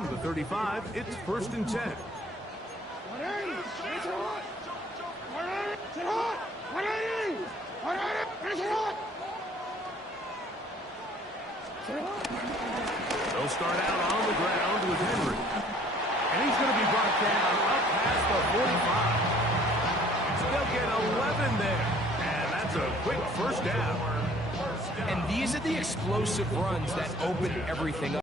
From the 35, it's 1st and 10. They'll start out on the ground with Henry. And he's going to be brought down up past the 45. They'll get 11 there. And that's a quick first down. And these are the explosive runs that open everything up.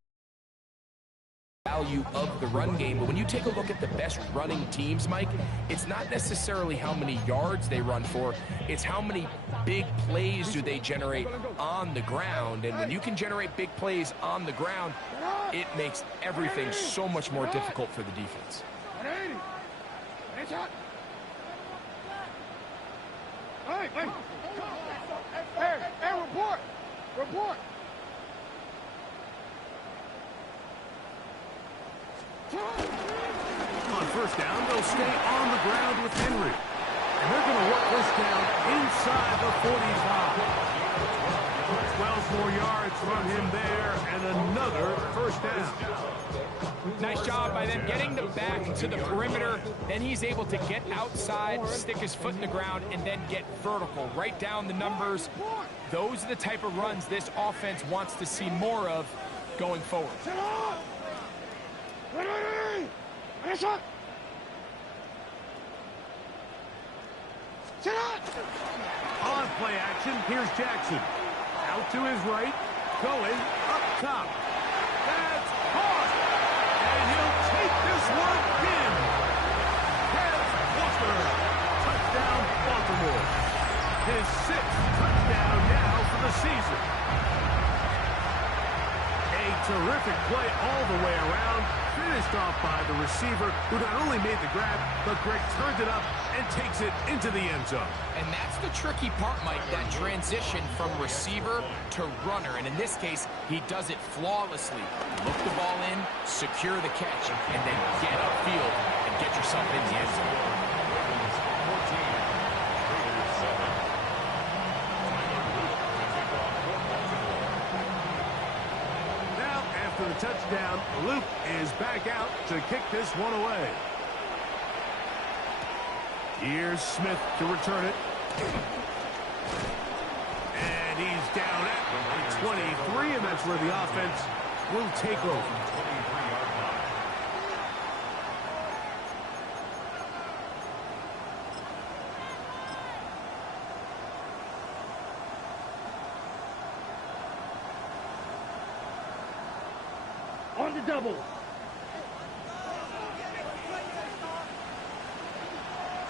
Value of the run game, but when you take a look at the best running teams, Mike, it's not necessarily how many yards they run for, it's how many big plays do they generate on the ground. And when you can generate big plays on the ground, it makes everything so much more difficult for the defense. Hey, report. On first down, they'll stay on the ground with Henry. And they're going to work this down inside the 45. 12 more yards from him there, and another first down. Nice job by them getting the back to the perimeter. Then he's able to get outside, stick his foot in the ground, and then get vertical. Right down the numbers. Those are the type of runs this offense wants to see more of going forward. On play action, here's Jackson. Out to his right, going up top. That's caught, and he'll take this one in. Here's Walker. Touchdown, Baltimore. His 6th touchdown now for the season. A terrific play all the way around. Finished off by the receiver, who not only made the grab, but Greg turned it up and takes it into the end zone. And that's the tricky part, Mike, that transition from receiver to runner. And in this case, he does it flawlessly. Look the ball in, secure the catch, and then get upfield and get yourself in the end zone. The touchdown, Luke is back out to kick this one away. Here's Smith to return it. And he's down at 23, and that's where the offense will take over. On the double.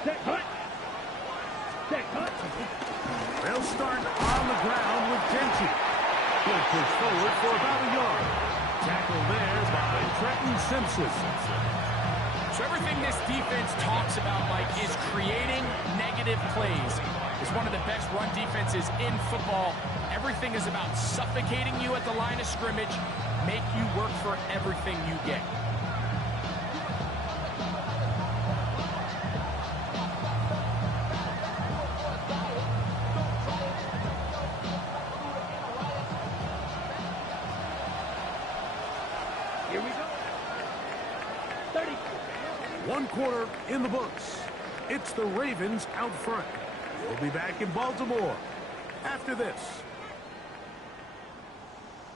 Set cut. They'll start on the ground with Genty. He'll push forward for about a yard. Tackle there by Trenton Simpson. So everything this defense talks about, Mike, is creating negative plays. It's one of the best run defenses in football. Everything is about suffocating you at the line of scrimmage, make you work for everything you get. Here we go. 30. 1 quarter in the books. It's the Ravens out front. We'll be back in Baltimore after this.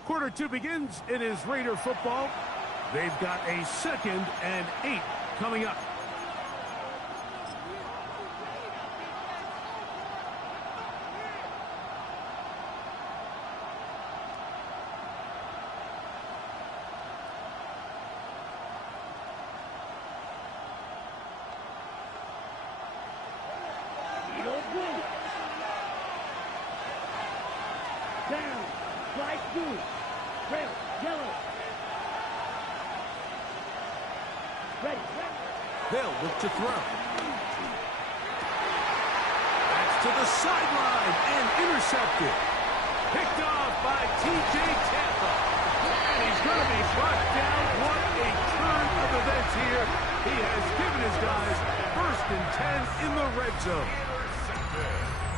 Quarter 2 begins. It is Raider football. They've got a 2nd and 8 coming up. Down. Slide through. Trail. Yellow. Ready. They'll look to throw. That's to the sideline and intercepted. Picked off by T.J. Tampa. And he's going to be brought down. What a turn of events here. He has given his guys 1st and 10 in the red zone.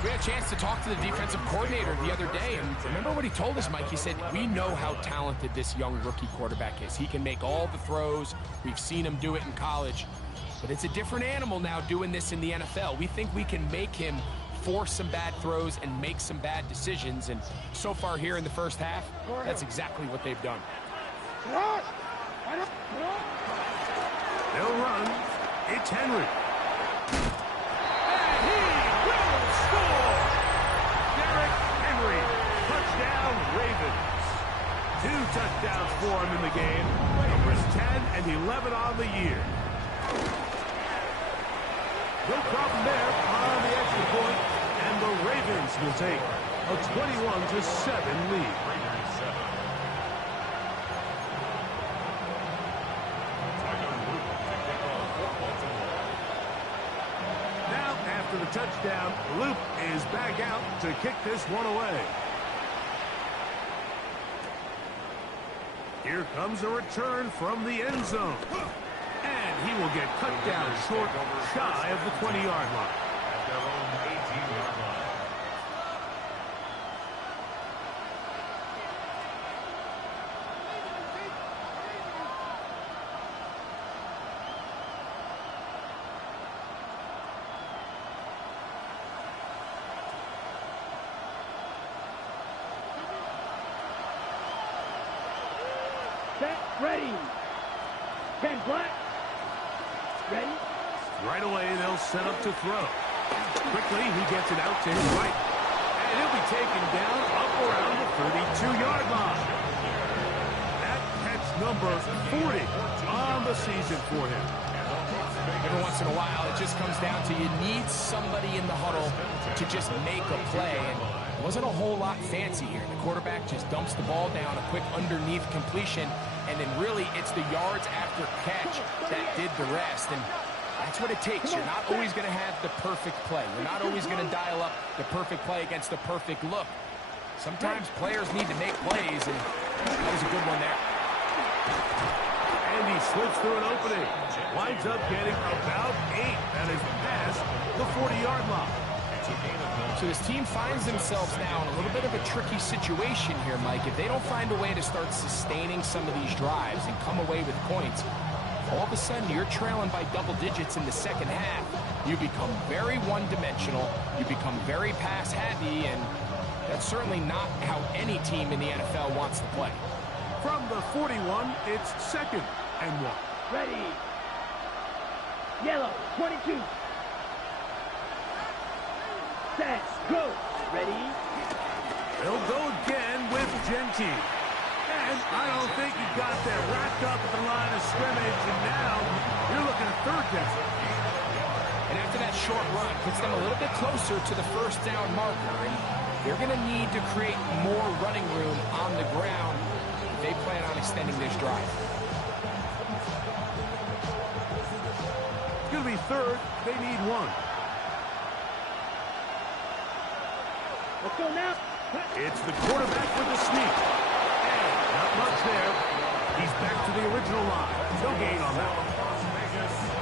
We had a chance to talk to the defensive coordinator the other day, and remember what he told us, Mike? He said, we know how talented this young rookie quarterback is. He can make all the throws. We've seen him do it in college. But it's a different animal now doing this in the NFL. We think we can make him force some bad throws and make some bad decisions. And so far here in the first half, that's exactly what they've done. They'll run. It's Henry. And he will score! Derrick Henry. Touchdown, Ravens. 2 touchdowns for him in the game. Numbers 10 and 11 on the year. No problem there on the extra point, and the Ravens will take a 21-7 lead. Now, after the touchdown, Luke is back out to kick this one away. Here comes a return from the end zone. And he will get cut down short, shy of the 20-yard line. At their own 18-yard line. Set, ready. 10 black. Ready? Right away, they'll set up to throw. Quickly, he gets it out to his right. And he'll be taken down up around the 32-yard line. That catch number 40 on the season for him. Every once in a while, it just comes down to you need somebody in the huddle to just make a play. And it wasn't a whole lot fancy here. The quarterback just dumps the ball down, a quick underneath completion, and then really it's the yards after catch that did the rest. And that's what it takes. You're not always going to have the perfect play. You're not always going to dial up the perfect play against the perfect look. Sometimes players need to make plays, and that was a good one there. And he slips through an opening. Winds up getting about 8. That is past the 40-yard line. So this team finds themselves now in a little bit of a tricky situation here, Mike. If they don't find a way to start sustaining some of these drives and come away with points, all of a sudden you're trailing by double digits in the second half. You become very one-dimensional. You become very pass-heavy, and that's certainly not how any team in the NFL wants to play. From the 41, it's 2nd and 1. Ready. Yellow, 22. Set, go. Ready. They'll go again with Genty. And I don't think he got that wrapped up at the line of scrimmage, and now you're looking at 3rd down. And after that short run, puts them a little bit closer to the 1st down marker, and they're going to need to create more running room on the ground if they plan on extending this drive. It's going to be 3rd. They need 1. Let's go now. It's the quarterback with the sneak. And not much there. He's back to the original line. No gain on that one.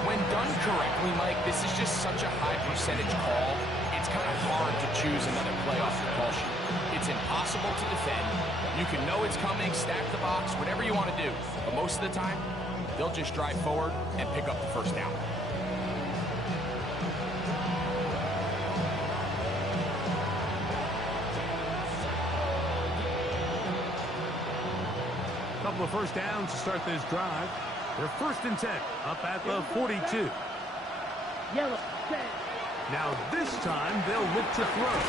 When done correctly, Mike, this is just such a high percentage call. It's kind of hard to choose another play off the call sheet. It's impossible to defend. You can know it's coming, stack the box, whatever you want to do. But most of the time, they'll just drive forward and pick up the 1st down. Couple of 1st downs to start this drive. They're 1st and 10, up at the 42. Yellow, set. Now this time they'll look to throw.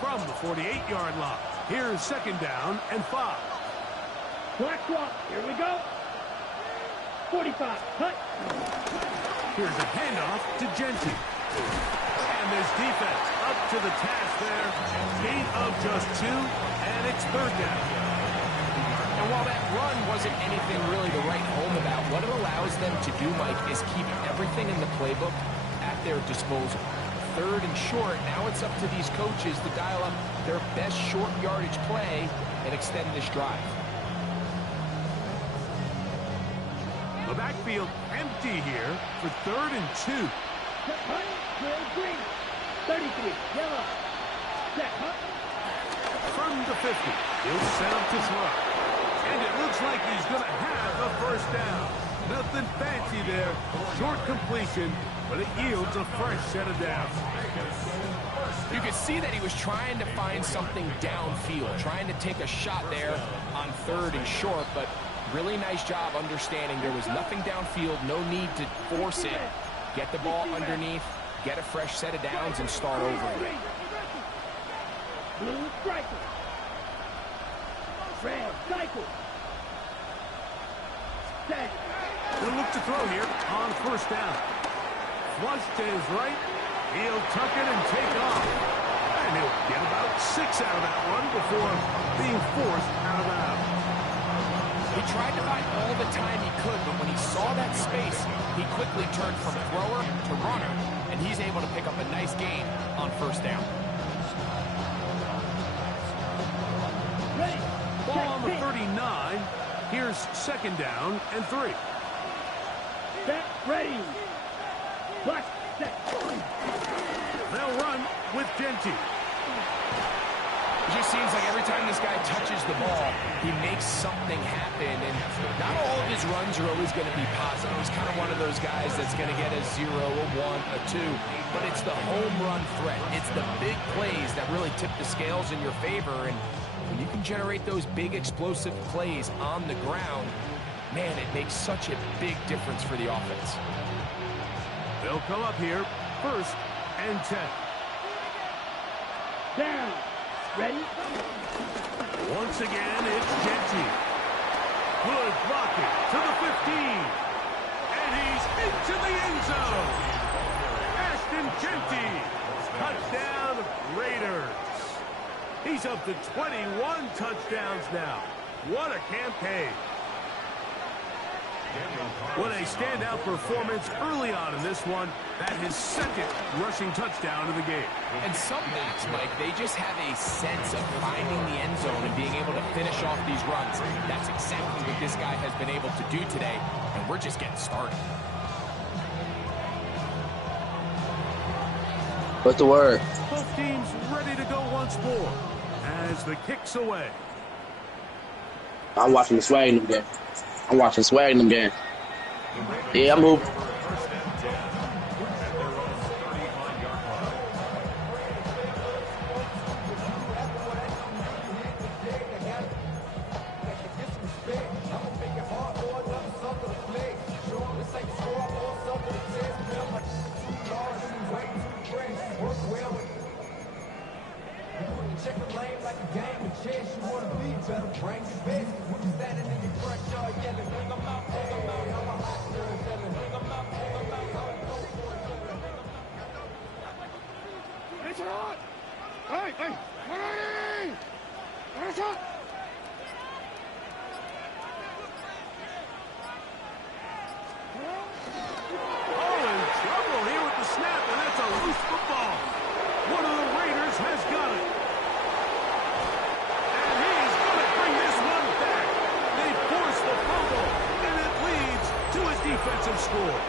From the 48-yard line, here's 2nd down and 5. Black swap. Here we go. 45. Cut. Here's a handoff to Genty. And this defense up to the task there. Gain of just 2, and it's third down. And while that run wasn't anything really to write home about, what it allows them to do, Mike, is keep everything in the playbook at their disposal. Third and short, now it's up to these coaches to dial up their best short yardage play and extend this drive. The backfield empty here for third and 2. Set hunt, clear green. 33, yellow. Set hunt. From the 50, he'll set up to throw. And it looks like he's going to have a first down. Nothing fancy there. Short completion, but it yields a fresh set of downs. You could see that he was trying to find something downfield, trying to take a shot there on third and short, but really nice job understanding there was nothing downfield, no need to force it. Get the ball underneath, get a fresh set of downs, and start over. Blue striker. Red cycle. Set. He'll look to throw here on first down. Flush to his right. He'll tuck it and take off. And he'll get about 6 out of that one before being forced out of bounds. He tried to buy all the time he could, but when he saw that space, he quickly turned from thrower to runner, and he's able to pick up a nice gain on first down. Ready. Ball on the 39. Here's second down and 3. Set, ready. Flush, set. They'll run with Genty. It just seems like every time this guy touches the ball, he makes something happen, and not all of his runs are always going to be positive. He's kind of one of those guys that's going to get a 0, a 1, a 2, but it's the home run threat. It's the big plays that really tip the scales in your favor, and when you can generate those big explosive plays on the ground, man, it makes such a big difference for the offense. They'll come up here, first and 10. Down. Ready? Once again, it's Genty. Good blocking to the 15. And he's into the end zone. Ashton Genty. Touchdown, Raiders. He's up to 21 touchdowns now. What a campaign. What a standout performance early on in this one. That his second rushing touchdown of the game. And some backs, Mike, they just have a sense of finding the end zone and being able to finish off these runs. That's exactly what this guy has been able to do today, and we're just getting started. What's the word? Both teams ready to go once more as the kick's away. I'm watching the swag in them game. I'm watching swag in them game. Yeah, I'm moving. Check the lane like a game of chess. You wanna be better, bring your best. When you standing in your front yard yelling, bring them out, bring them out. I'm a hot girl yelling, bring them out, bring them out. Go for it, yelling, bring them out. It's hot! Hey, hey, hey! It's hot! Oh, in trouble here with the snap, and that's a loose football. One of the Raiders has got it. And he's going to bring this one back. They force the fumble, and it leads to a defensive score.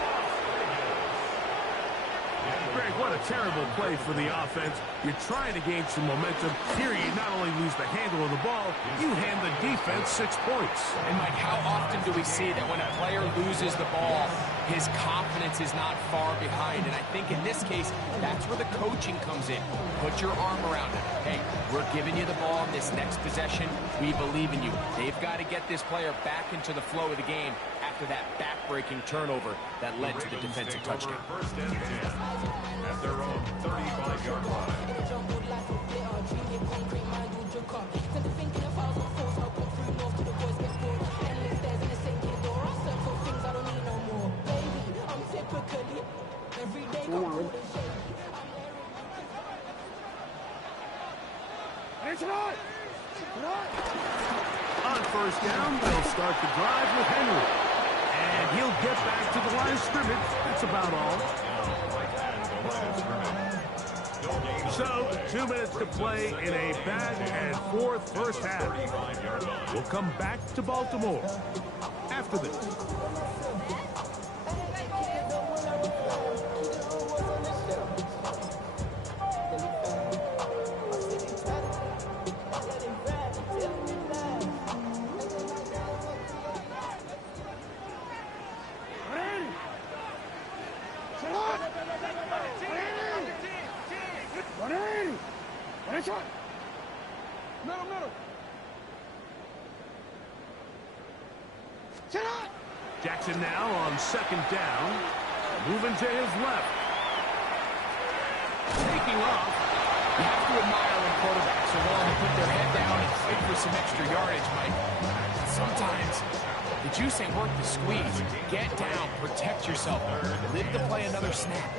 Greg, what a terrible play for the offense. You're trying to gain some momentum. Here you not only lose the handle of the ball, you hand the defense 6 points. And, Mike, how often do we see that when a player loses the ball, his confidence is not far behind? And I think in this case, that's where the coaching comes in. Put your arm around it. Hey, we're giving you the ball in this next possession. We believe in you. They've got to get this player back into the flow of the game after that back-breaking turnover that led to the defensive touchdown. First and 10 at their own 35-yard line. first down, they'll start the drive with Henry. And he'll get back to the line of scrimmage. That's about all. So, 2 minutes to play in a back-and-forth first half. We'll come back to Baltimore after this. Jackson now on second down, moving to his left. Taking off. You have to admire when quarterbacks are willing to put their head down and fight for some extra yardage, Mike. Sometimes the juice ain't worth the squeeze. Get down, protect yourself, live to play another snap.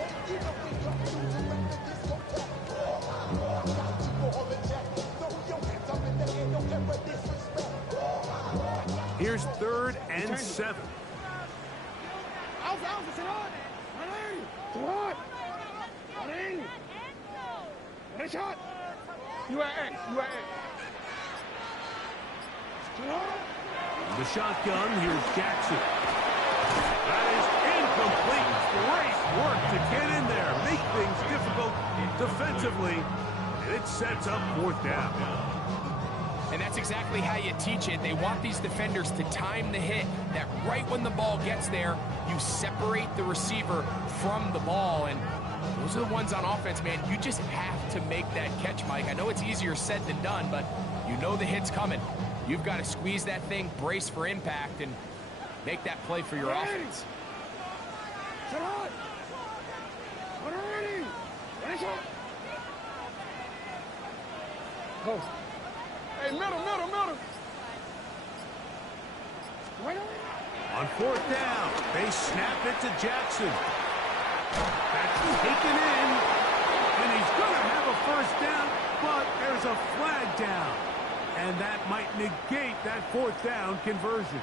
Here's 3rd and 7. The shotgun, here's Jackson. That is incomplete. Great work to get in there, make things difficult defensively, and it sets up 4th down. And that's exactly how you teach it. They want these defenders to time the hit, that right when the ball gets there, you separate the receiver from the ball. And those are the ones on offense, man. You just have to make that catch, Mike. I know it's easier said than done, but you know the hit's coming. You've got to squeeze that thing, brace for impact, and make that play for your offense. Go. Hey, middle. On 4th down, they snap it to Jackson. That's taken in, and he's going to have a first down, but there's a flag down, and that might negate that 4th down conversion.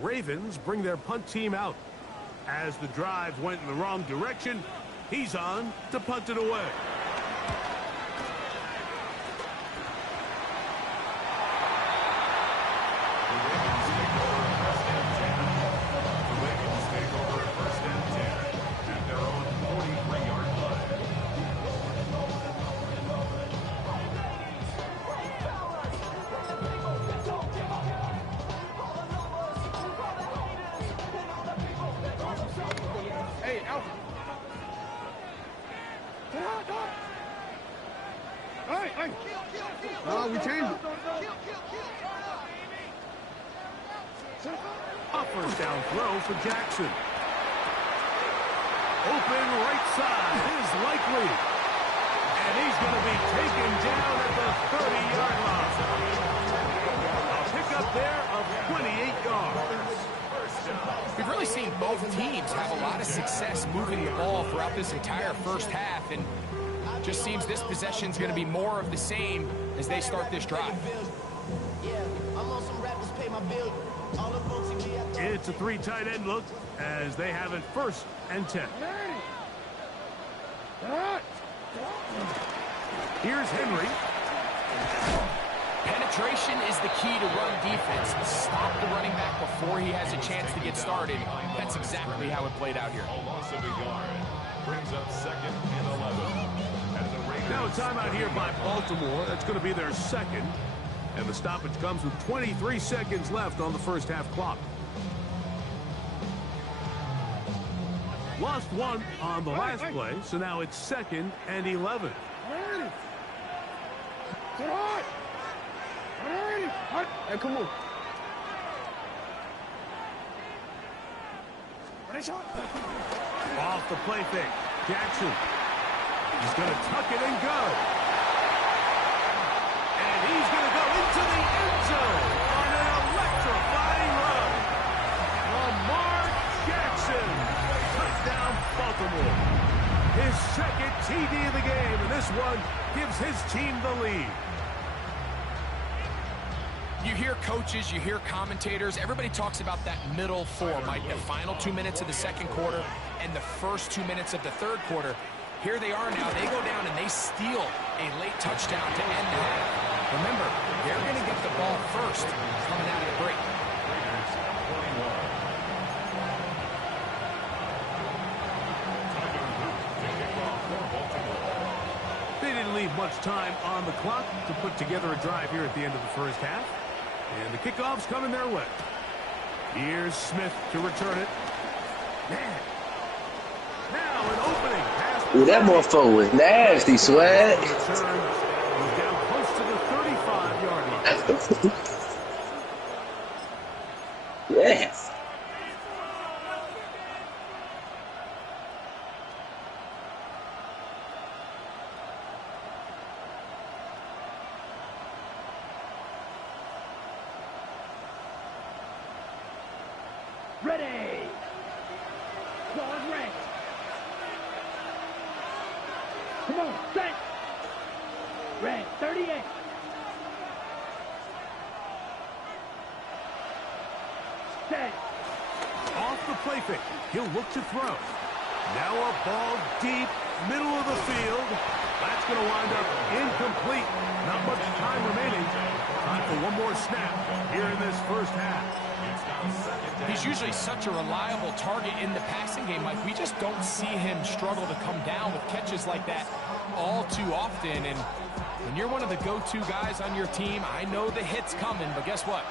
Ravens bring their punt team out. As the drive went in the wrong direction, he's on to punt it away. We changed it. A first down throw for Jackson. Open right side is likely. And he's going to be taken down at the 30-yard line. A pickup there of 28 yards. We've really seen both teams have a lot of success moving the ball throughout this entire first half, and just seems this possession's going to be more of the same as they start this drive. It's a 3 tight end look as they have it 1st and 10. Here's Henry. Penetration is the key to run defense. Stop the running back before he has a chance to get started. That's exactly how it played out here. A loss of a yard brings up 2nd and 11. Now a timeout here by Baltimore. That's going to be their 2nd. And the stoppage comes with 23 seconds left on the first half clock. Lost 1 on the last play, so now it's 2nd and 11. Hey, come on. Off the play fake. Jackson. He's going to tuck it and go. And he's going to go into the end zone on an electrifying run. Lamar Jackson. Touchdown. His second TD of the game, and this one gives his team the lead. You hear coaches, you hear commentators, everybody talks about that middle four, Mike, the final 2 minutes of the second quarter and the first 2 minutes of the third quarter. Here they are now. They go down and they steal a late touchdown to end the half. Remember, they're going to get the ball first coming out of the break. They didn't leave much time on the clock to put together a drive here at the end of the first half. And the kickoff's coming their way. Here's Smith to return it. Man. Now an opening. Ooh, that motherfucker was nasty, Swag. He's down close to the 35-yard line. Yes. Ready. Ball is ready. Come on, set. Red, 38. Set. Off the play fake. He'll look to throw. Now a ball deep, middle of the field. That's going to wind up incomplete. Not much time remaining. Time for one more snap here in this first half. He's usually such a reliable target in the passing game, Mike. We just don't see him struggle to come down with catches like that all too often. And when you're one of the go-to guys on your team, I know the hit's coming, but guess what?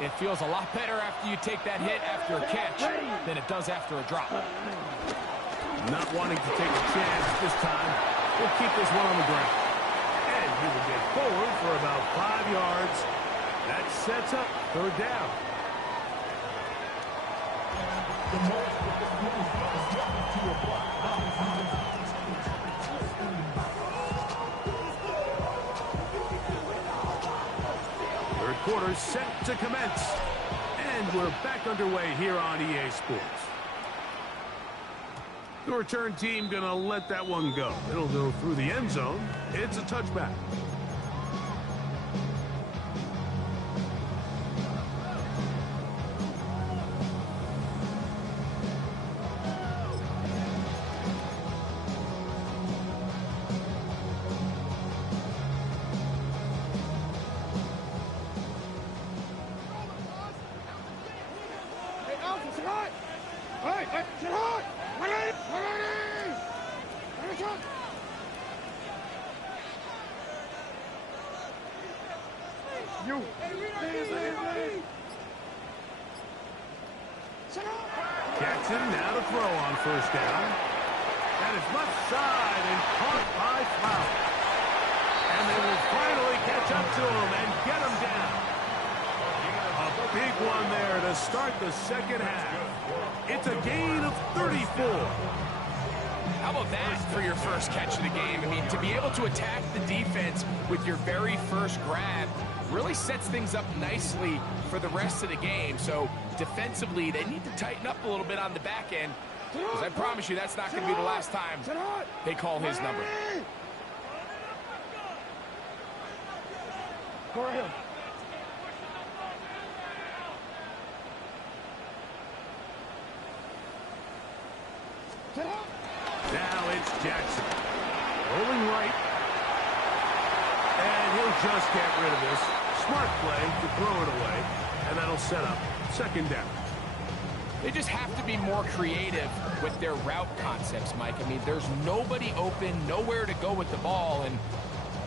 It feels a lot better after you take that hit after a catch than it does after a drop. Not wanting to take a chance this time. We'll keep this one on the ground. And he will get forward for about 5 yards. That sets up third down. Third quarter set to commence. And we're back underway here on EA Sports. The return team going to let that one go. It'll go through the end zone. It's a touchback. Jackson now to throw on first down. And it's left side and caught by Flower. And they will finally catch up to him and get him down. A big one there to start the second half. It's a gain of 34. How about that for your first catch of the game? I mean, to be able to attack the defense with your very first grab really sets things up nicely for the rest of the game. So defensively, they need to tighten up a little bit on the back end, because I promise you that's not going to be the last time they call his number. Go ahead. Now it's Jackson. Rolling right. And he'll just get rid of this. Smart play to throw it away. And that'll set up second down. They just have to be more creative with their route concepts, Mike. I mean, there's nobody open, nowhere to go with the ball, and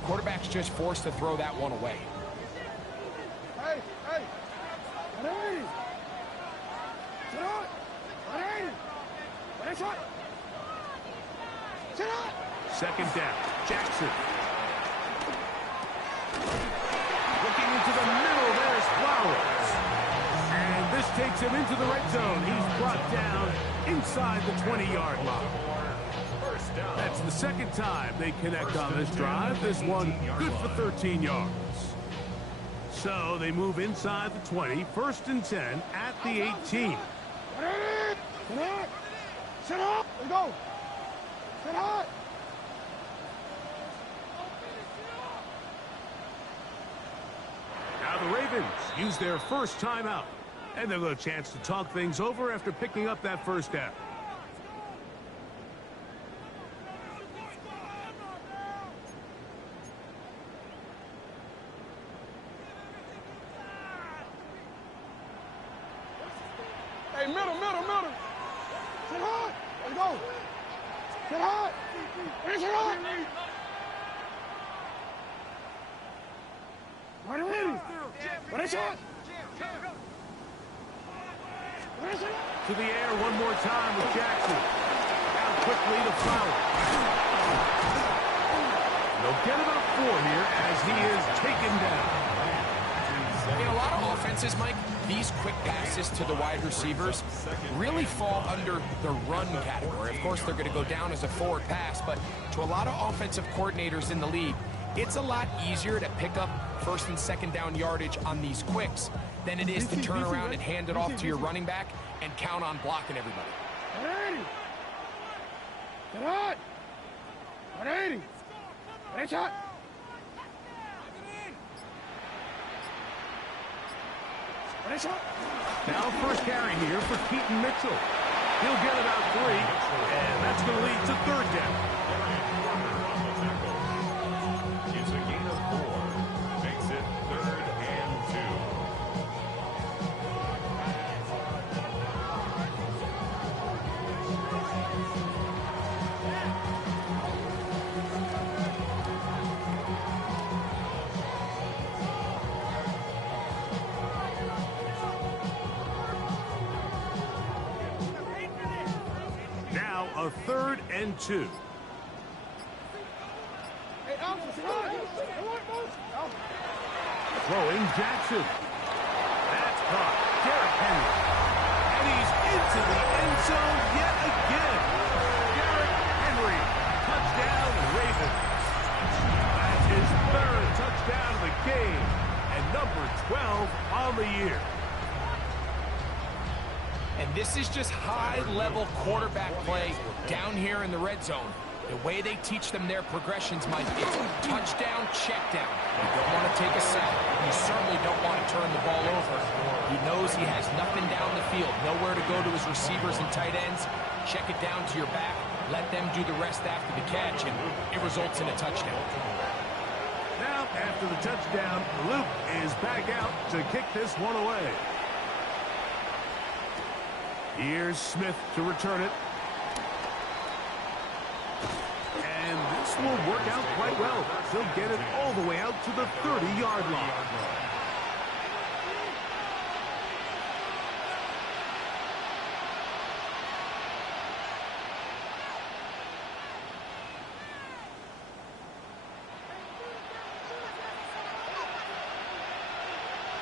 quarterback's just forced to throw that one away. Hey, hey. Ready. Sit on. Ready. Ready, shot. Sit on. Second down. Jackson. Looking into the middle, there's Flowers. And this takes him into the red zone. He's brought down inside the 20-yard line. That's the second time they connect on this drive. This one good for 13 yards. So they move inside the 20, first and 10 at the 18. Sit up. Let's go. Now the Ravens use their first timeout. And they'll get a chance to talk things over after picking up that first down. Hey, middle. Sit hard. Let's go. Sit hard. Finish it hard. Finish it. To the air one more time with Jackson. Down quickly to Fowler. They'll get about 4 here as he is taken down. In a lot of offenses, Mike, these quick passes to the wide receivers really fall under the run category. Of course, they're going to go down as a forward pass, but to a lot of offensive coordinators in the league, it's a lot easier to pick up first and second down yardage on these quicks than it is to turn around and hand it off to your running back and count on blocking everybody. 180. Finish it. Now first carry here for Keaton Mitchell. He'll get about 3, and that's going to lead to third down. It's a gain of 4. Makes it 3rd and 2. Now a 3rd and 2. Throwing Jackson. That's caught. Derrick Henry. And he's into the end zone yet again. Derrick Henry. Touchdown, Ravens. That's his 3rd touchdown of the game. And number 12 on the year. And this is just high-level quarterback play down here in the red zone. The way they teach them their progressions, Mike, it's touchdown, check down. You don't want to take a sack. You certainly don't want to turn the ball over. He knows he has nothing down the field, nowhere to go to his receivers and tight ends. Check it down to your back. Let them do the rest after the catch, and it results in a touchdown. Now, after the touchdown, Luke is back out to kick this one away. Here's Smith to return it. And this will work out quite well. He'll get it all the way out to the 30-yard line.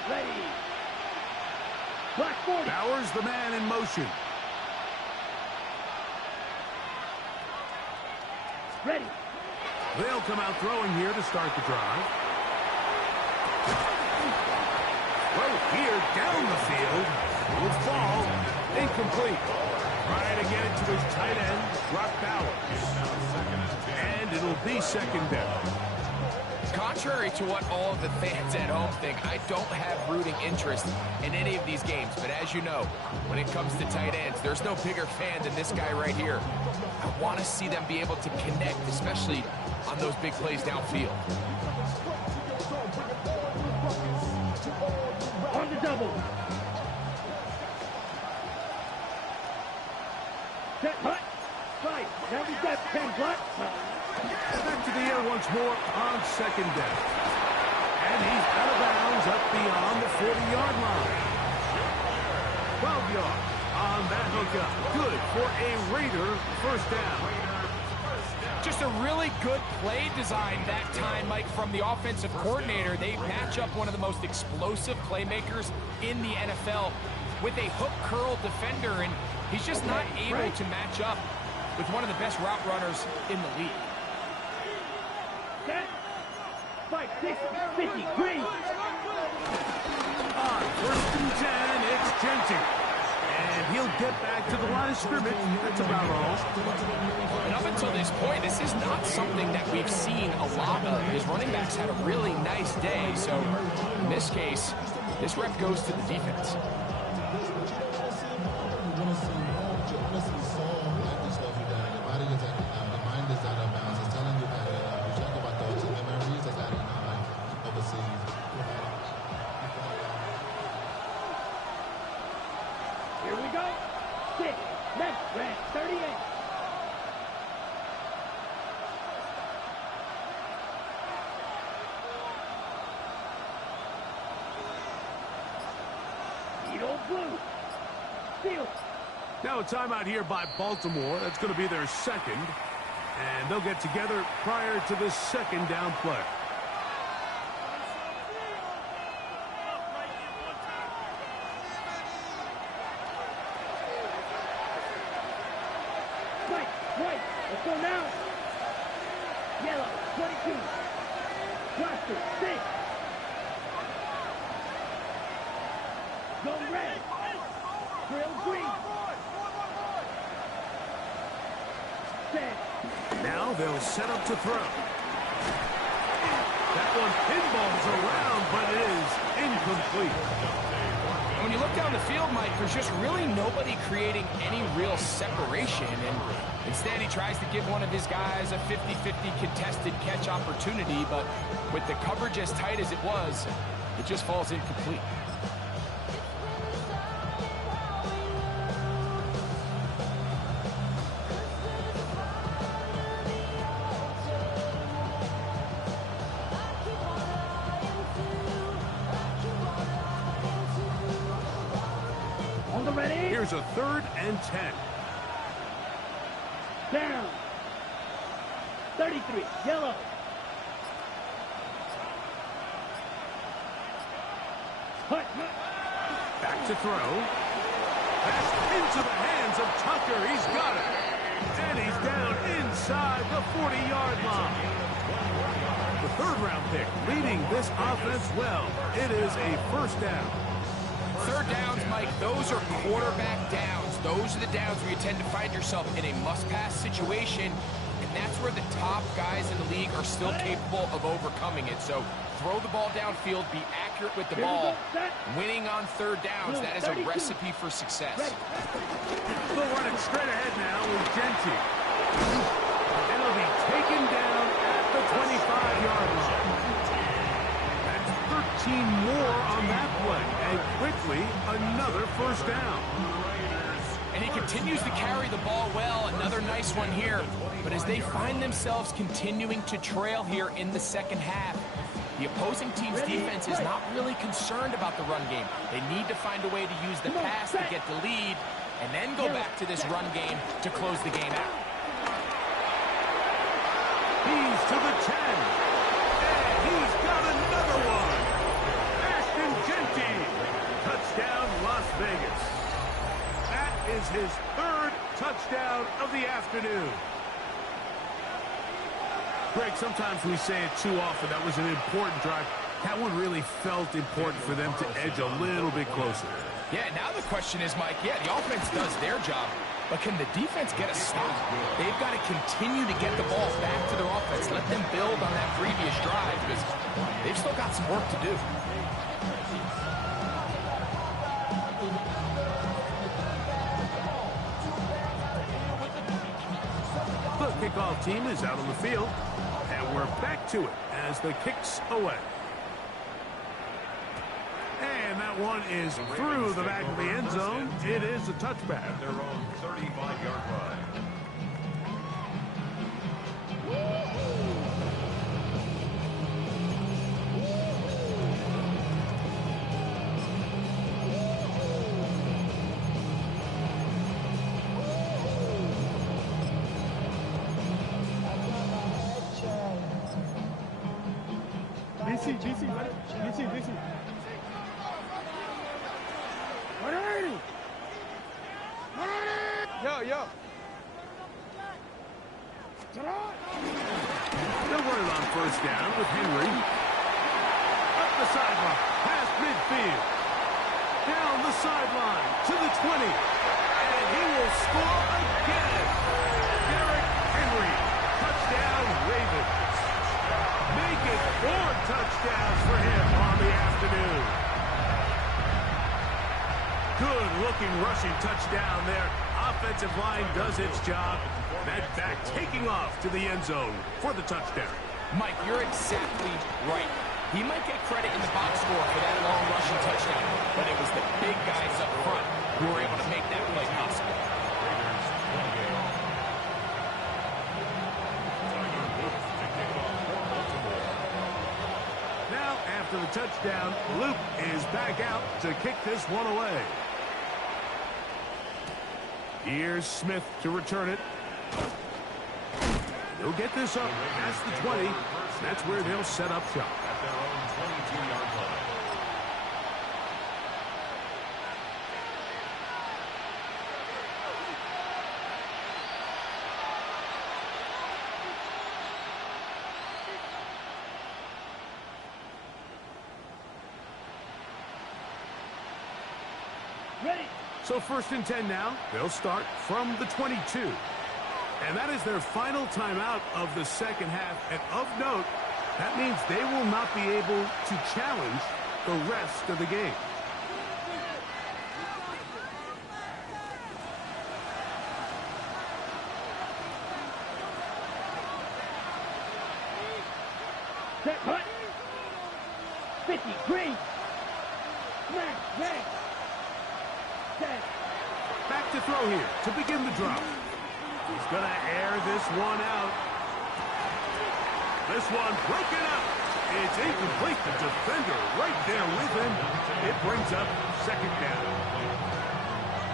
Ready. Black 40. Bowers, the man in motion. Ready. They'll come out throwing here to start the drive. Well, here down the field will fall incomplete. Trying to get it to his tight end, Brock Bowers. And it'll be second down. Contrary to what all of the fans at home think, I don't have rooting interest in any of these games. But as you know, when it comes to tight ends, there's no bigger fan than this guy right here. I want to see them be able to connect, especially on those big plays downfield. On the double. Set hut. Right. Now we got 10 block. Back to the air once more on second down. And he's out of bounds up beyond the 40-yard line. 12 yards on that hookup. Good for a Raider first down. Just a really good play design that time, Mike, from the offensive coordinator. They match up one of the most explosive playmakers in the NFL with a hook curl defender, and he's just not able to match up with one of the best route runners in the league. Set. 5, 6, 50, green. On 1st and 10, it's Genty. And he'll get back to the line of scrimmage. That's about all. And up until this point, this is not something that we've seen a lot of. His running backs had a really nice day. So in this case, this rep goes to the defense. Here we go. 6. Next red. 38. Eagle blue. Field. Now a timeout here by Baltimore. That's going to be their second. And they'll get together prior to the second down play. White. Let's go now. Yellow. 22. Roster. 6. Go red. Drill green. Set. Now they'll set up to throw. That one pinballs around, but it is incomplete. When you look down the field, Mike, there's just really nobody creating any real separation. And instead, he tries to give one of his guys a 50-50 contested catch opportunity. But with the coverage as tight as it was, it just falls incomplete. On the ready. Here's a 3rd and 10. Down. 33. Yellow. Hut. Back to throw. Pass into the hands of Tucker. He's got it. And he's down inside the 40-yard line. The 3rd-round pick leading this offense well. It is a first down. 3rd downs, Mike, those are quarterback downs. Those are the downs where you tend to find yourself in a must-pass situation, and that's where the top guys in the league are still capable of overcoming it. So throw the ball downfield, be accurate with the ball. Winning on 3rd downs, that is a recipe for success. They'll run it straight ahead now with Genty. And it'll be taken down at the 25-yard line. 13 more on that play, and quickly another first down. And he continues to carry the ball well. Another nice one here. But as they find themselves continuing to trail here in the second half, the opposing team's defense is not really concerned about the run game. They need to find a way to use the pass to get the lead and then go back to this run game to close the game out. He's to the 10. And he's got another one. Touchdown, Las Vegas. That is his 3rd touchdown of the afternoon. Greg, sometimes we say it too often. That was an important drive. That one really felt important for them to edge a little bit closer. Yeah, now the question is, Mike, the offense does their job, but can the defense get a stop? They've got to continue to get the ball back to their offense. Let them build on that previous drive because they've still got some work to do. The kickoff team is out on the field, and we're back to it as the kick's away. And that one is through the back of the end zone. It is a touchback. At their own 35-yard line. DC. 180. Yo. They'll run it on first down with Henry. Up the sideline, past midfield. Down the sideline to the 20. And he will score again. Derrick Henry. Touchdown, Ravens. Make it 4 touchdowns for him on the afternoon. Good-looking rushing touchdown there. Offensive line does its job. That back taking off to the end zone for the touchdown. Mike, you're exactly right. He might get credit in the box score for that long rushing touchdown, but it was the big guys up front who were able to make that play possible. Now, after the touchdown, Luke is back out to kick this one away. Here's Smith to return it. They'll get this up past the 20. That's where they'll set up shop. At their own 22-yard line. Ready. So 1st and 10 now. They'll start from the 22. And that is their final timeout of the second half. And of note, that means they will not be able to challenge the rest of the game. Set, hut. 50, green. Smash, red. Set. Back to throw here to begin the drop. He's going to air this one out. This one broken up. It's incomplete. The defender right there with him. It brings up 2nd down.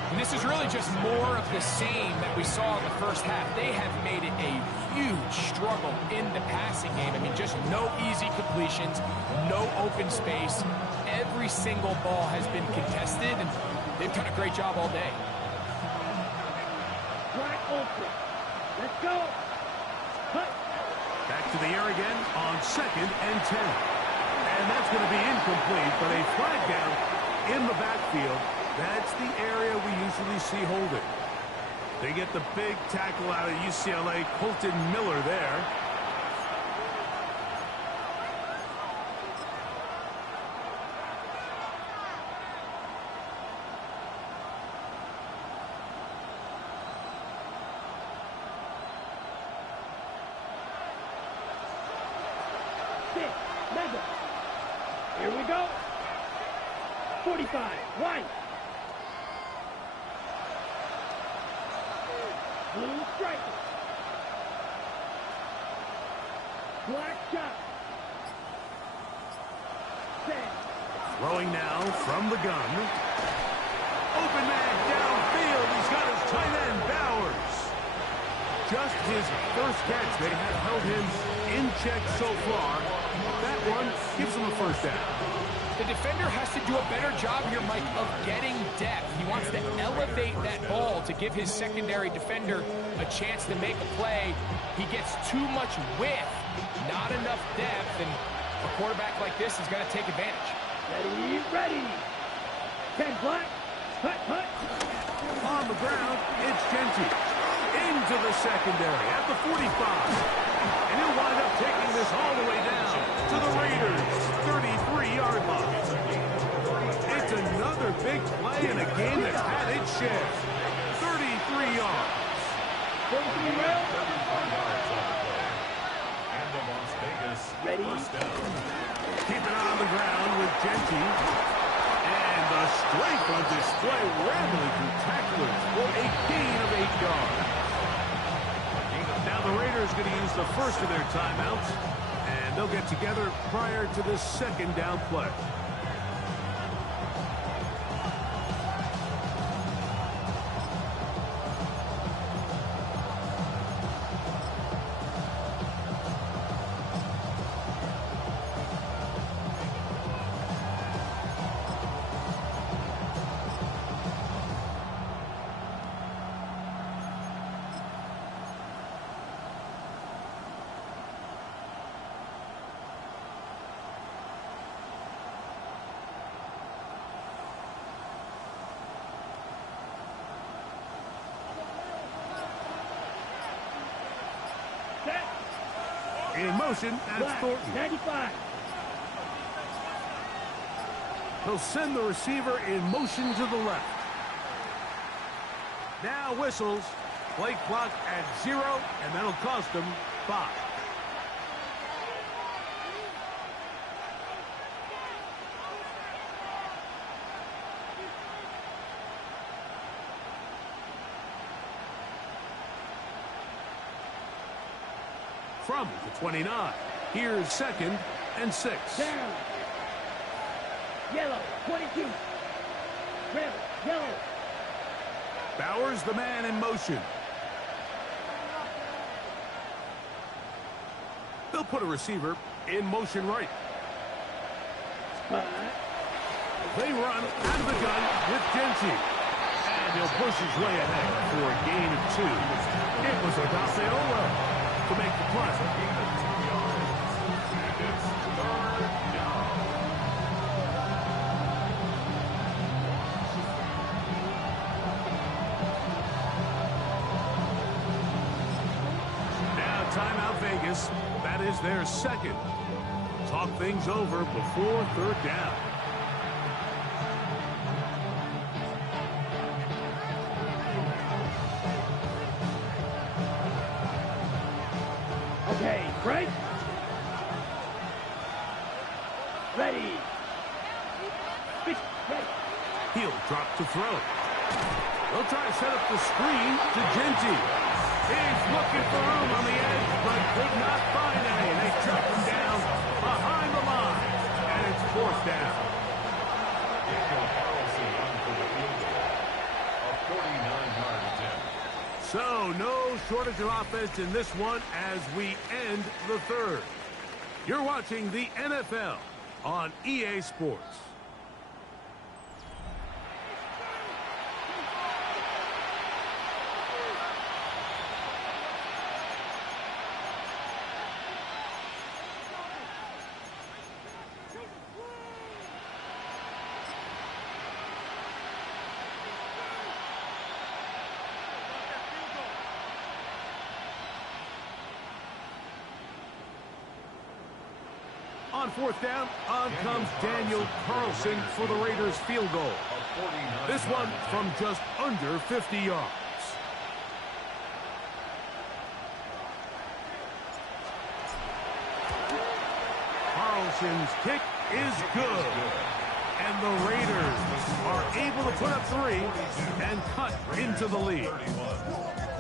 And this is really just more of the same that we saw in the first half. They have made it a huge struggle in the passing game. I mean, just no easy completions, no open space. Every single ball has been contested, and they've done a great job all day. Black open. Let's go. Hut. Back to the air again on 2nd and 10. And that's going to be incomplete, but a flag down in the backfield. That's the area we usually see holding. They get the big tackle out of UCLA, Colton Miller there. Mega. Here we go. 45. White. Blue striker. Black shot. Set. Throwing now from the gun. Open man downfield. He's got his tight end, Bowers. Just his first catch. They have held him in check so far. That one gives him a 1st down. The defender has to do a better job here, Mike, of getting depth. He wants to elevate that ball to give his secondary defender a chance to make a play. He gets too much width, not enough depth, and a quarterback like this is going to take advantage. Ready, ready. 10 black. Hut, hut. On the ground, it's Genty. Into the secondary at the 45. And he'll wind up taking this all the way down to the Raiders' 33-yard line. It's another big play in a game that's had its share. 33 yards. 33 yards. And the Las Vegas Ready. 1st down. Keep it on the ground with Genty. And the strength on display, rambling through tacklers for a gain of 8 yards. Now the Raiders going to use the first of their timeouts, and they'll get together prior to the 2nd down play. In motion, that's Black, Thornton. 95. He'll send the receiver in motion to the left. Now whistles. Play clock at 0, and that'll cost him 5. From the 29. Here's 2nd and 6. Down. Yellow, 22. Red, yellow. Bowers the man in motion. They'll put a receiver in motion right. They run out of the gun with Genty. And he'll push his way ahead for a gain of 2. It was Odafe to make the play. And it's 3rd down. Now timeout Vegas. That is their 2nd. Talk things over before 3rd down. Okay, break. Ready. Pitch, ready. He'll drop to throw. They'll try to set up the screen to Genty. He's looking for room on the edge, but could not find any. They track him down behind the line, and it's 4th down. Carlson on for the field goal. A 49-yard attempt. So no shortage of offense in this one as we end the 3rd. You're watching the NFL on EA Sports. On 4th down, on comes Daniel Carlson for the Raiders field goal. This one from just under 50 yards. Carlson's kick is good. And the Raiders are able to put up 3 and cut into the lead.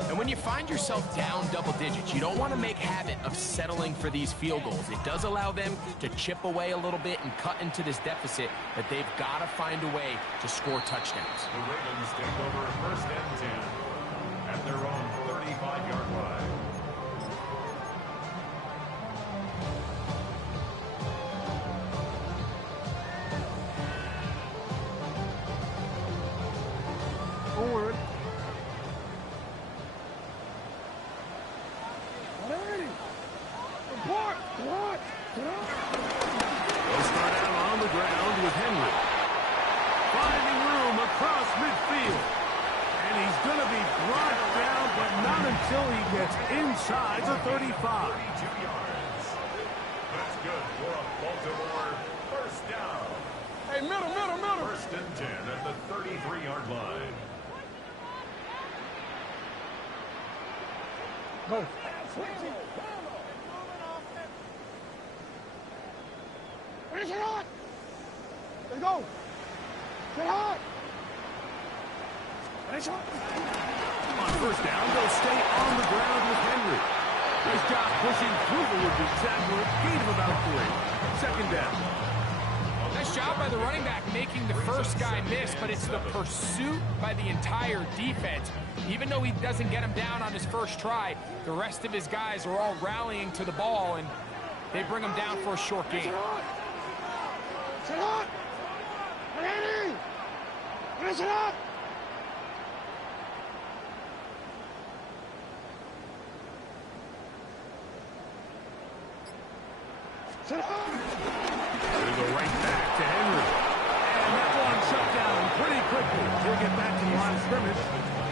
And when you find yourself down double digits, you don't want to make habit of settling for these field goals. It does allow them to chip away a little bit and cut into this deficit, but they've got to find a way to score touchdowns. The Ravens take over 1st and 10 at their own 35-yard line. Forward. Report. They'll start out on the ground with Henry. Finding room across midfield. And he's going to be brought down, but not until he gets inside the 35. 32 yards. That's good for a Baltimore 1st down. Hey, middle. 1st and 10 at the 33-yard line. Go. Finish it hot. Let's go. Get hot. Finish hot. On 1st down, they'll stay on the ground with Henry. Nice job pushing through the would-be tackler. Gain of about 3. 2nd down. Nice job by the running back making the first guy miss, but it's the pursuit by the entire defense. Even though he doesn't get him down on his first try, the rest of his guys are all rallying to the ball, and they bring him down for a short gain. Sit hot. Ready. Finish it up. Sit hot. They go right back to Henry. And that one shut down pretty quickly. He'll get back to the line of scrimmage.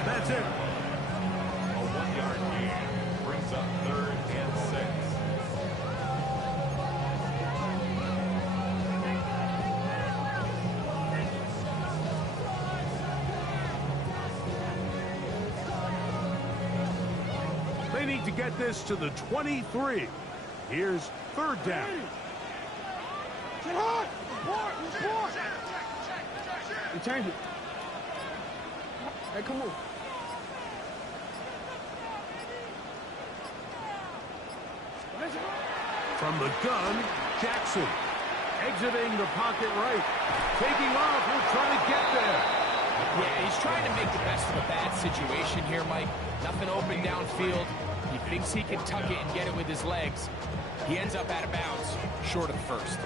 That's it. A 1-yard gain brings up 3rd and 6. to get this to the 23. Here's third down. Get hard. Report. Report. You change it. Hey, come on. From the gun, Jackson. Exiting the pocket right. Taking off. He'll try to get there. Yeah, he's trying to make the best of a bad situation here, Mike. Nothing open downfield. He thinks he can tuck it and get it with his legs. He ends up out of bounds, short of the first.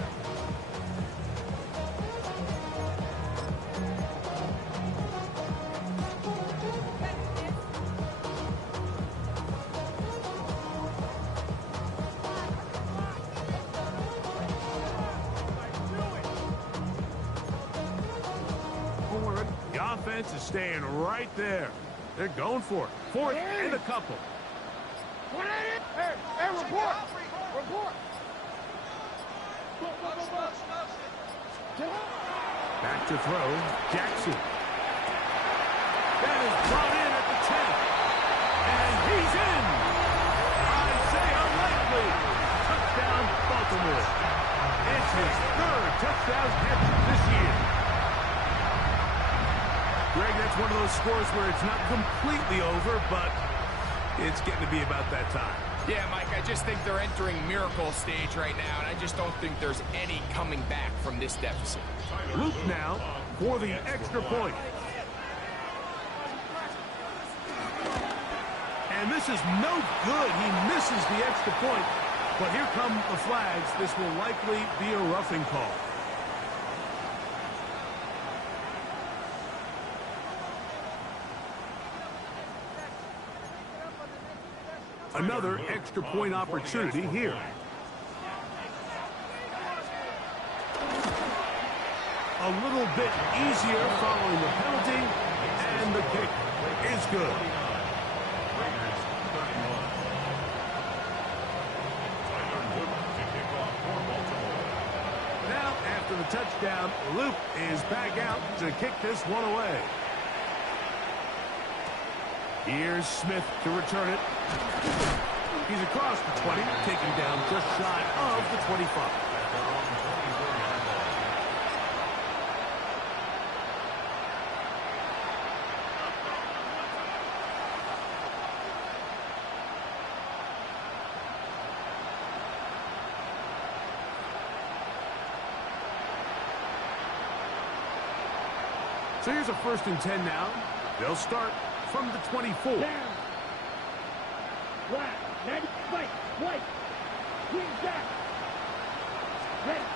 The offense is staying right there. They're going for it. Fourth and a couple. Hey, report. Report. Back to throw, Jackson. That is brought in at the 10. And he's in. Isaiah Likely. Touchdown, Baltimore. It's his third touchdown catch this year. Greg, that's one of those scores where it's not completely over, but it's getting to be about that time. Yeah, Mike, I just think they're entering miracle stage right now, and I just don't think there's any coming back from this deficit. Luke now for the extra point. And this is no good. He misses the extra point. But here come the flags. This will likely be a roughing call. Another extra point opportunity here. A little bit easier following the penalty, and the kick is good. Now, after the touchdown, Luke is back out to kick this one away. Here's Smith to return it. He's across the 20, taken down just shy of the 25. So here's a 1st and 10 now. They'll start from the 24. Down. Right. Ready. Fight. Right. Swing back. Ready.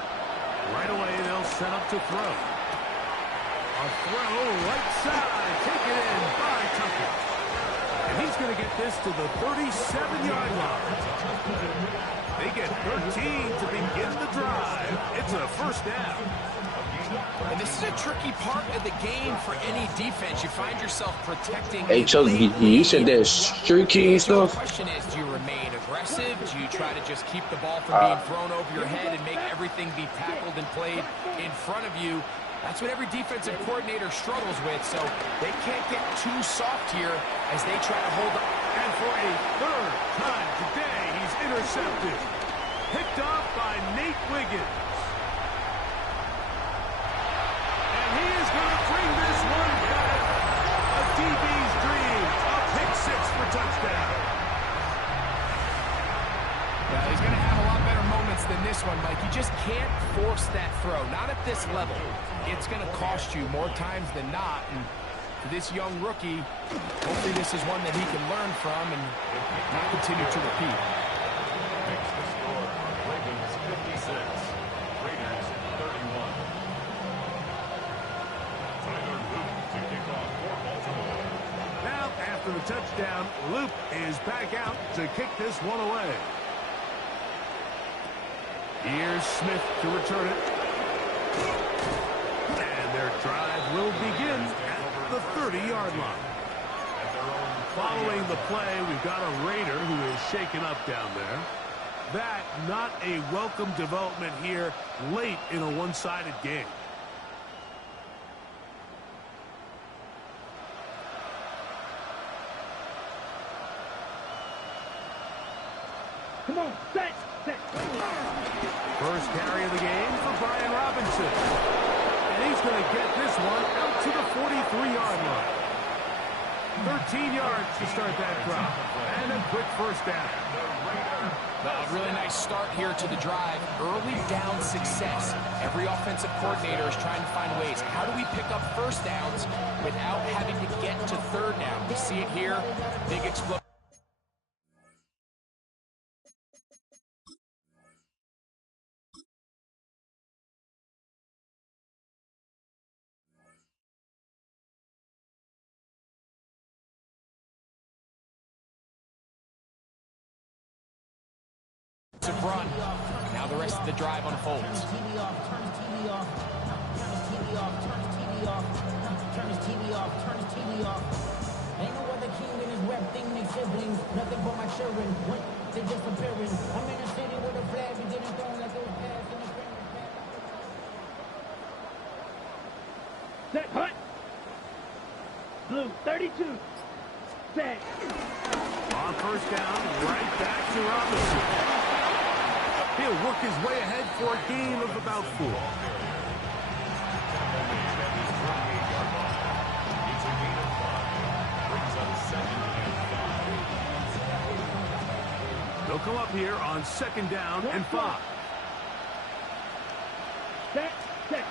Right away, they'll set up to throw. A throw right side. Taken in by Tucker. And he's going to get this to the 37-yard line. They get 13 to begin the drive. It's a 1st down. And this is a tricky part of the game for any defense. You find yourself protecting. Hey, Chuck, you said that street key and So the stuff? question is, do you remain aggressive? Do you try to just keep the ball from being thrown over your head and make everything be tackled and played in front of you? That's what every defensive coordinator struggles with, so they can't get too soft here as they try to hold up. And for a 3rd time today, he's intercepted. Picked off by Nate Wiggins. And he is going to bring this one back. A DB's dream. A pick 6 for touchdown. Well, he's going to have a lot better moments than this one, Mike. You just can't force that throw. Not at this level. It's going to cost you more times than not. And for this young rookie, hopefully this is one that he can learn from and not continue to repeat. Makes the score. Ravens 56. Raiders 31. Tyler Luke to kick off for Baltimore. Now, after the touchdown, Luke is back out to kick this one away. Here's Smith to return it. And their drive will begin at the 30-yard line. Following the play, we've got a Raider who is shaken up down there. That not a welcome development here late in a one-sided game. Come on, set. First carry of the game for Brian Robinson. And he's going to get this one out to the 43-yard line. 13 yards to start that drop. And a quick first down. A really nice start here to the drive. Early down success. Every offensive coordinator is trying to find ways. How do we pick up first downs without having to get to third down? We see it here. Big explosion. Run. Now the rest of the drive unfolds. Turn his TV off. Turn his TV off. Ain't no other king in his rep thing, they siblings. Nothing but my children. What? They disappearing. I'm in a city with a flag. We getting thrown like those pads in the Set, hut. Blue, 32. Set. On first down, right back to Robinson. He'll work his way ahead for a gain of about 4. They'll come up here on 2nd down and 5. Set,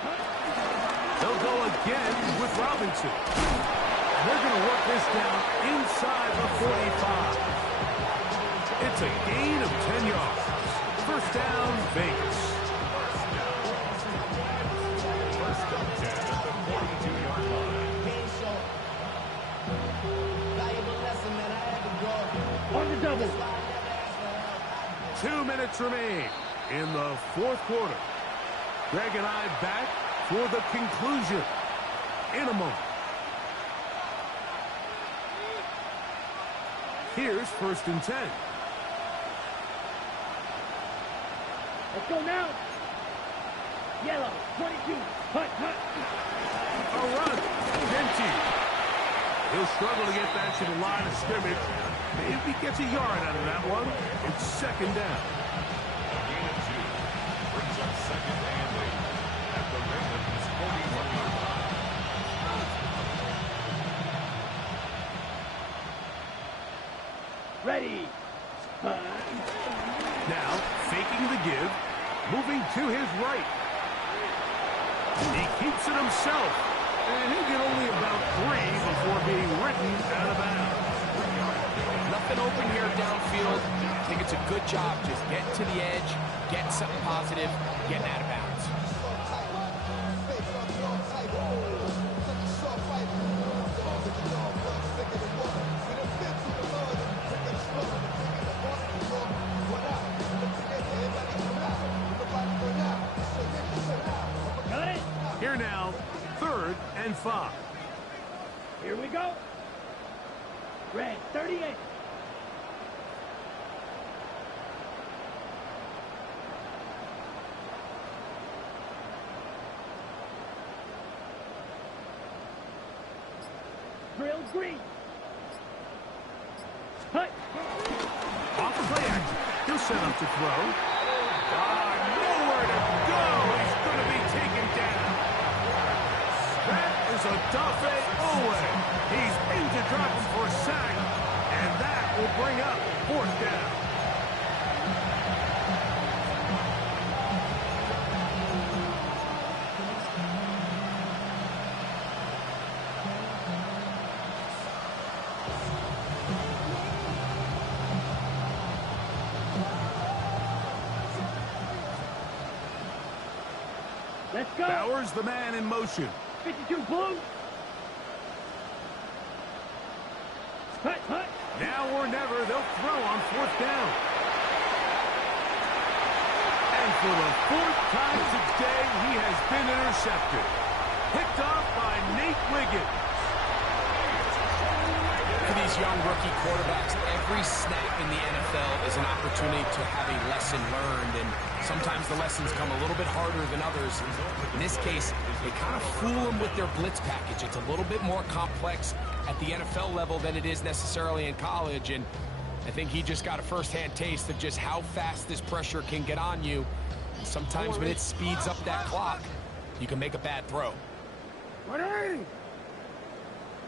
hut. They'll go again with Robinson. They're going to work this down inside the 45. It's a gain of 10 yards. First down, Vegas. First up 10 at the 42-yard line. valuable lesson that I had to go. On the double. 2 minutes remain in the 4th quarter. Greg and I back for the conclusion in a moment. Here's 1st and 10. Let's go now. Yellow, 22. Hut. A run. Empty. He'll struggle to get that to the line of scrimmage. Maybe he gets a yard out of that one. It's 2nd down. Gain of 2 brings up 2nd and 8 at the Ravens' 41-yard line. Ready. Now, faking the give, moving to his right. He keeps it himself, and he'll get only about 3 before being ridden out of bounds. Nothing open here downfield. I think it's a good job just getting to the edge, getting something positive, getting out of bounds. Got it. Here now, 3rd and 5. Here we go. Red, 38. Drill green. Hut. Off the play action. He'll set up to throw. Nowhere to go. He's going to be taken down. That is a Dafe Owe. He's into drop him for a sack, and that will bring up 4th down. Let's go. Bowers the man in motion. 52 blue. Hut. Now or never, they'll throw on 4th down. And for the 4th time today, he has been intercepted. Picked off by Nate Wiggins. For these young rookie quarterbacks, every snap in the NFL is an opportunity to have a lesson learned, and sometimes the lessons come a little bit harder than others. In this case, they kind of fool them with their blitz package. It's a little bit more complex at the NFL level than it is necessarily in college, and I think he just got a first-hand taste of just how fast this pressure can get on you. And sometimes when it speeds up that clock, you can make a bad throw. 180.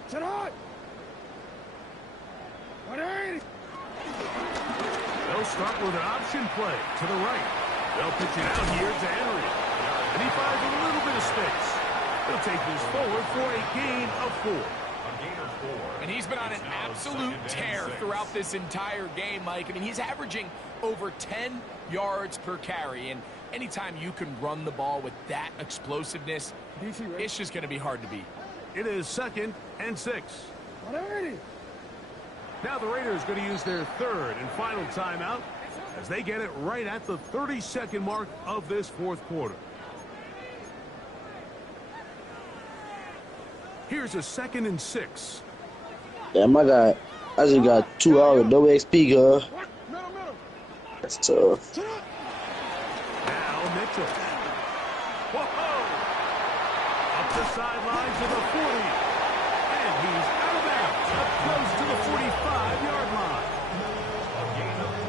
Sit hot. 180. They'll start with an option play to the right. They'll pitch it out here to Henry. And he finds a little bit of space. He'll take this forward for a gain of 4. And he's been on an absolute tear throughout this entire game, Mike. I mean, he's averaging over 10 yards per carry. And anytime you can run the ball with that explosiveness, it's just going to be hard to beat. It is 2nd and 6. 180. Now the Raiders going to use their 3rd and final timeout as they get it right at the 30-second mark of this 4th quarter. Here's a 2nd and 6. Damn, I just got 2 hours of double XP, girl. That's tough. Now Mitchell. Whoa! Up the sideline to the 40. And he's out of bounds, up close to the 45-yard line.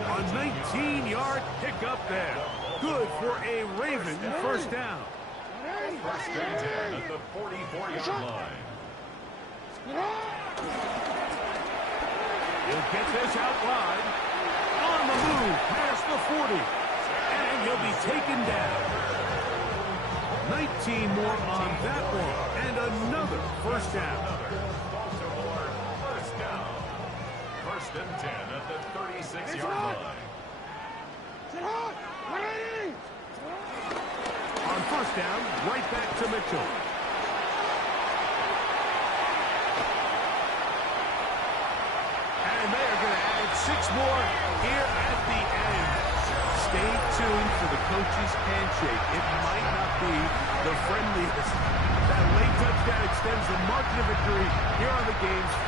A 19-yard pickup there. Good for a Raven first down. First and 10 at the 44-yard line. He'll get this out wide. On the move past the 40. And he'll be taken down. 19 more on that one. And another first down. Baltimore first down. First and 10 at the 36-yard line. Sit hot. 180. On first down, right back to Mitchell. And they are going to add 6 more here at the end. Stay tuned for the coach's handshake. It might not be the friendliest. That late touchdown extends the margin of victory here on the game's